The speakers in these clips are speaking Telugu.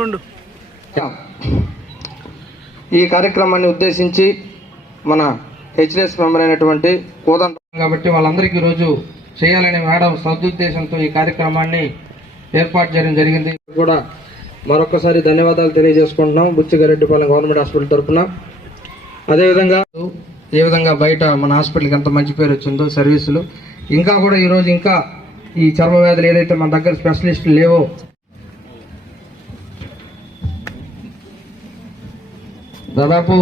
ఉండు ఈ కార్యక్రమాన్ని ఉద్దేశించి మన హెచ్డిఎస్ మెంబర్ అయినటువంటి కోదండ కాబట్టి వాళ్ళందరికీ ఈరోజు చేయాలనే మేడం సదుద్దేశంతో ఈ కార్యక్రమాన్ని ఏర్పాటు చేయడం జరిగింది. కూడా మరొకసారి ధన్యవాదాలు తెలియజేసుకుంటున్నాం. బుచ్చిగారెడ్డిపాలెం గవర్నమెంట్ హాస్పిటల్ తరఫున అదేవిధంగా ఏ విధంగా బయట మన హాస్పిటల్కి ఎంత మంచి పేరు వచ్చిందో సర్వీసులు. ఇంకా కూడా ఈరోజు ఇంకా ఈ చర్మ వ్యాధులు ఏదైతే మన దగ్గర స్పెషలిస్టులు లేవో దాదాపు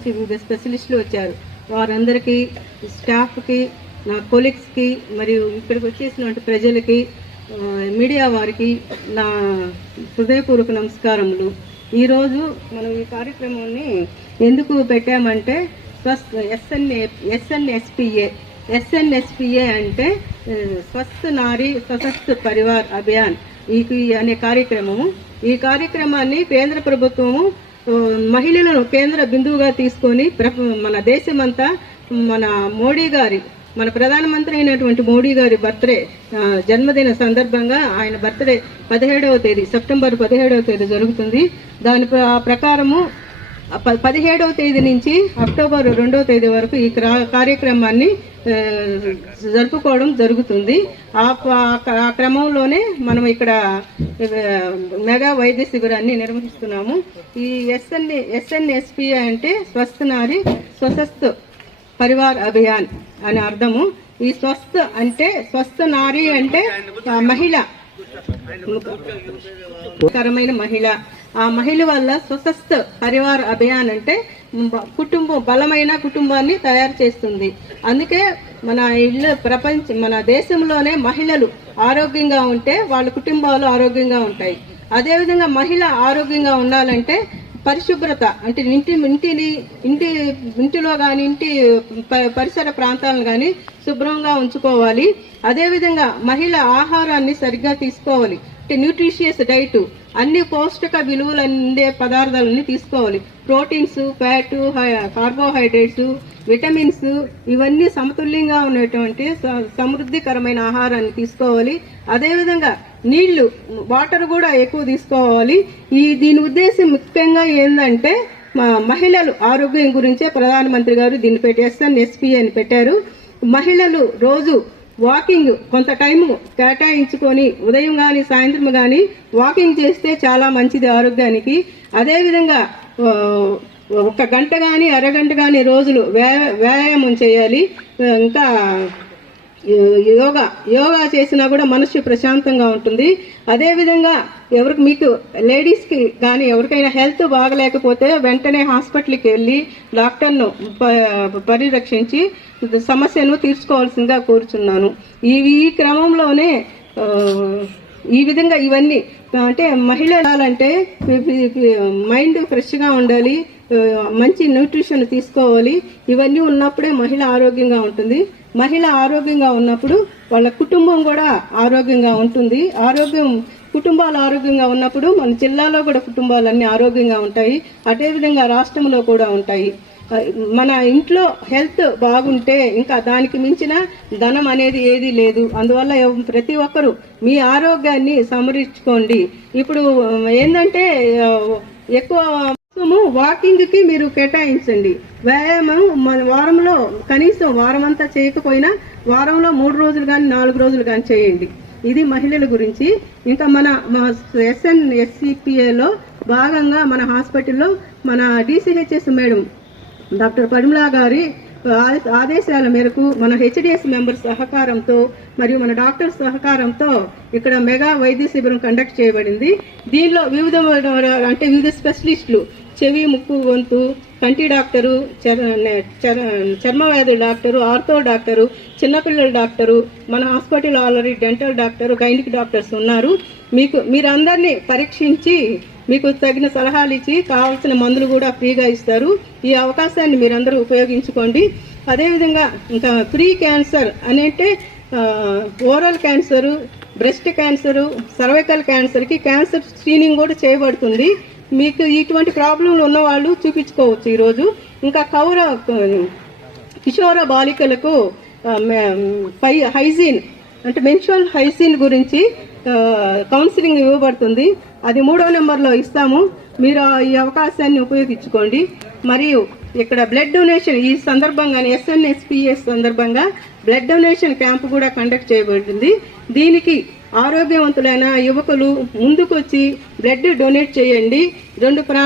నుంచి వివిధ స్పెషలిస్టులు వచ్చారు. వారందరికీ స్టాఫ్కి నా కొలీగ్స్కి మరియు ఇక్కడికి వచ్చేసినటువంటి ప్రజలకి మీడియా వారికి నా హృదయపూర్వక నమస్కారములు. ఈరోజు మనం ఈ కార్యక్రమాన్ని ఎందుకు పెట్టామంటే స్వస్థ ఎస్ఎన్ఏ ఎస్ఎన్ఎస్పిఏ ఎస్ఎన్ఎస్పిఏ అంటే స్వస్థ నారీ స్వస్థ పరివార్ అభియాన్. ఈ అనే కార్యక్రమము. ఈ కార్యక్రమాన్ని కేంద్ర ప్రభుత్వము మహిళలను కేంద్ర బిందువుగా తీసుకొని ప్ర- మన దేశమంతా మన మోడీ గారి మన ప్రధానమంత్రి అయినటువంటి మోడీ గారి బర్త్డే జన్మదిన సందర్భంగా ఆయన బర్త్డే పదిహేడవ తేదీ సెప్టెంబర్ పదిహేడవ తేదీ జరుగుతుంది. దాని ప్రకారము పదిహేడవ తేదీ నుంచి అక్టోబర్ రెండవ తేదీ వరకు ఈ క్రా- కార్యక్రమాన్ని జరుపుకోవడం జరుగుతుంది. ఆ ఆ క్రమంలోనే మనం ఇక్కడ మెగా వైద్య శిబిరాన్ని నిర్వహిస్తున్నాము. ఈ ఎస్ఎన్ ఎస్ఎన్ఎస్పి అంటే స్వస్థ నారి స్వస్థ పరివార్ అభియాన్ అని అర్థము. ఈ స్వస్థ అంటే స్వస్థ నారి అంటే మహిళ. కరమైన మహిళ. ఆ మహిళ వల్ల స్వస్థ పరివార అభియాన్ అంటే కుటుంబం బలమైన కుటుంబాన్ని తయారు చేస్తుంది. అందుకే మన ఇల్లు ప్రపంచ మన దేశంలోనే మహిళలు ఆరోగ్యంగా ఉంటే వాళ్ళ కుటుంబాలు ఆరోగ్యంగా ఉంటాయి. అదేవిధంగా మహిళ ఆరోగ్యంగా ఉండాలంటే పరిశుభ్రత అంటే ఇంటి ఇంటిని ఇంటి ఇంటిలో కానీ ఇంటి ప- పరిసర ప్రాంతాలను కానీ శుభ్రంగా ఉంచుకోవాలి. అదేవిధంగా మహిళ ఆహారాన్ని సరిగ్గా తీసుకోవాలి. అంటే న్యూట్రిషియస్ డైట్ అన్ని పౌష్టిక విలువలు అందే పదార్థాలని తీసుకోవాలి. ప్రోటీన్స్ ఫ్యాట్ కార్బోహైడ్రేట్స్ విటమిన్స్ ఇవన్నీ సమతుల్యంగా ఉన్నటువంటి సమృద్ధికరమైన ఆహారాన్ని తీసుకోవాలి. అదేవిధంగా నీళ్ళు వాటర్ కూడా ఎక్కువ తీసుకోవాలి. ఈ దీని ఉద్దేశం ముఖ్యంగా ఏంటంటే మా మహిళలు ఆరోగ్యం గురించే ప్రధానమంత్రి గారు దీన్ని పెట్టి ఎస్ఎన్ఎస్పి అని పెట్టారు. మహిళలు రోజు వాకింగ్ కొంత టైము కేటాయించుకొని ఉదయం కానీ సాయంత్రం కానీ వాకింగ్ చేస్తే చాలా మంచిది ఆరోగ్యానికి. అదేవిధంగా ఒక గంట కానీ అరగంట కానీ రోజులు వ్యాయామం చేయాలి. ఇంకా యోగా యోగా చేసినా కూడా మనసు ప్రశాంతంగా ఉంటుంది. అదేవిధంగా ఎవరికి మీకు లేడీస్కి కానీ ఎవరికైనా హెల్త్ బాగలేకపోతే వెంటనే హాస్పిటల్కి వెళ్ళి డాక్టర్ను ప- పరిరక్షించి సమస్యను తీర్చుకోవాల్సిందిగా కోరుచున్నాను. ఈ ఈ క్రమంలోనే ఈ విధంగా ఇవన్నీ అంటే మహిళలంటే మైండ్ ఫ్రెష్గా ఉండాలి మంచి న్యూట్రిషన్ తీసుకోవాలి. ఇవన్నీ ఉన్నప్పుడే మహిళ ఆరోగ్యంగా ఉంటుంది. మహిళ ఆరోగ్యంగా ఉన్నప్పుడు వాళ్ళ కుటుంబం కూడా ఆరోగ్యంగా ఉంటుంది. ఆరోగ్యం కుటుంబాలు ఆరోగ్యంగా ఉన్నప్పుడు మన జిల్లాలో కూడా కుటుంబాలన్నీ ఆరోగ్యంగా ఉంటాయి. అదేవిధంగా రాష్ట్రంలో కూడా ఉంటాయి. మన ఇంట్లో హెల్త్ బాగుంటే ఇంకా దానికి మించిన ధనం అనేది ఏది లేదు. అందువల్ల ప్రతి ఒక్కరూ మీ ఆరోగ్యాన్ని సమరించుకోండి ఇప్పుడు ఏంటంటే ఎక్కువ వాకింగ్కి మీరు కేటాయించండి. వ్యాయామం మన వారంలో కనీసం వారం అంతా చేయకపోయినా వారంలో మూడు రోజులు కానీ నాలుగు రోజులు కానీ చేయండి. ఇది మహిళల గురించి. ఇంకా మన మా ఎస్ఎన్ ఎస్సిపిఏలో భాగంగా మన హాస్పిటల్లో మన డిసిహెచ్ఎస్ మేడం డాక్టర్ పరిమళ గారి ఆదేశాల మేరకు మన హెచ్డిఎస్ మెంబర్ సహకారంతో మరియు మన డాక్టర్ సహకారంతో ఇక్కడ మెగా వైద్య శిబిరం కండక్ట్ చేయబడింది. దీనిలో వివిధ అంటే వివిధ స్పెషలిస్టులు చెవి ముక్కు గొంతు కంటి డాక్టరు చర్ చర్- చర్మ వ్యాధుల డాక్టరు ఆర్థో డాక్టరు చిన్నపిల్లల డాక్టరు మన hospital already dental doctor gynaec doctors ఉన్నారు. మీకు మీరందరినీ పరీక్షించి మీకు తగిన సలహాలు ఇచ్చి కావాల్సిన మందులు కూడా ఫ్రీగా ఇస్తారు. ఈ అవకాశాన్ని మీరందరూ ఉపయోగించుకోండి. అదేవిధంగా ఇంకా ఫ్రీ క్యాన్సర్ అని అంటే oral cancer breast cancer cervical క్యాన్సర్కి క్యాన్సర్ స్క్రీనింగ్ కూడా చేయబడుతుంది. మీకు ఇటువంటి ప్రాబ్లంలు ఉన్నవాళ్ళు చూపించుకోవచ్చు ఈరోజు. ఇంకా కౌర కిషోర బాలికలకు పై హైజీన్ అంటే మెన్షువల్ హైజీన్ గురించి కౌన్సిలింగ్ ఇవ్వబడుతుంది. అది మూడో నెంబర్లో ఇస్తాము. మీరు ఈ అవకాశాన్ని ఉపయోగించుకోండి. మరియు ఇక్కడ బ్లడ్ డొనేషన్ ఈ సందర్భంగా ఎస్ఎన్ఎస్పిఎస్ సందర్భంగా బ్లడ్ డొనేషన్ క్యాంప్ కూడా కండక్ట్ చేయబడుతుంది. దీనికి ఆరోగ్యవంతులైన యువకులు ముందుకొచ్చి బ్లడ్ డొనేట్ చేయండి. రెండు